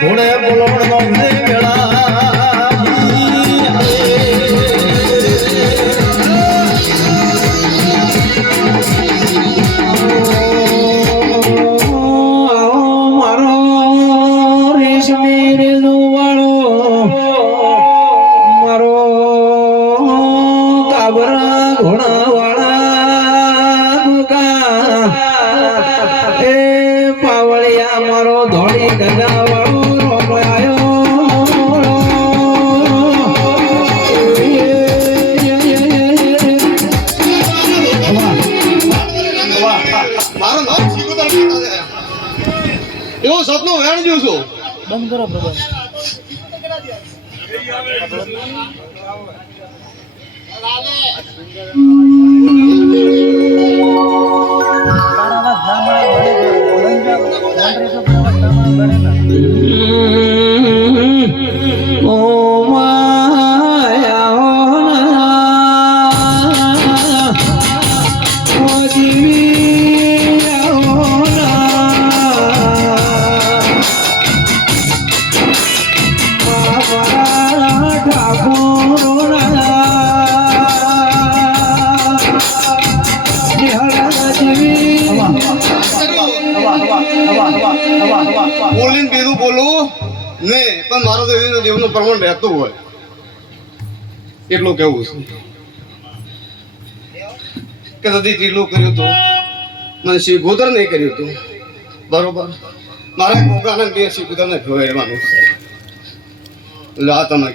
બોલો નોંધે મારો રેશમી રેલુવાળો મારો કાબરા ઘોડાવાળા ગુગા એ પાવળિયા મારો ધોળી ગજાવાળો. મારું નામ શિકોતર કાકા છે. એવો સપનો વેણ જ્યું છું. બંધ કરો પ્રભુ. તારા વાત ના મળે ના બોલીને બીજું બોલવું ને પણ મારો દેવીનો જીવનું પ્રમાણ રહેતું હોય. એટલું કેવું છે. કે સદી ચીલું કર્યું હતું મને શિગોદર નહીં કર્યું હતું બરોબર. મારા ગોગાને બે શિગોદર ને ભેરવાનું છે. એટલે આ તમે